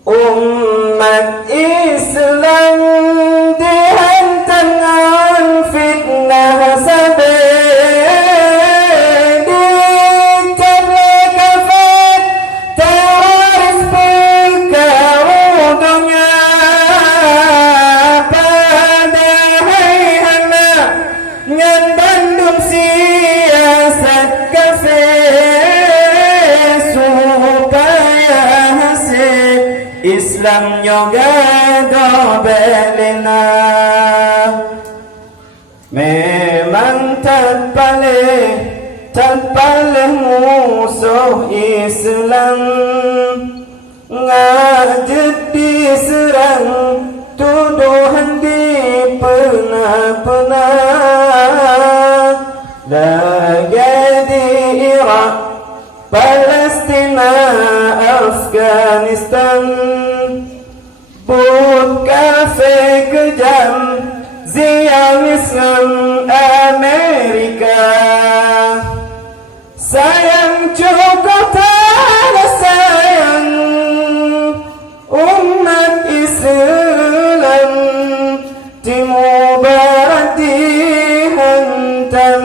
Umat Islam dihantam dengan fitnah sabit, dicari kafir teroris berkerudungnya, padahal hana ngan bandung siasat kafir supaya hasil Islam juga dobelina. Memang terpalih musuh Islam, ngajak diserang, tuduhan dipena-pena, lagi di Irak, Palestina, Afghanistan, but kafe kejam, Zionism Amerika. Sayang cukup tak sayang umat Islam, timur barat dihantam.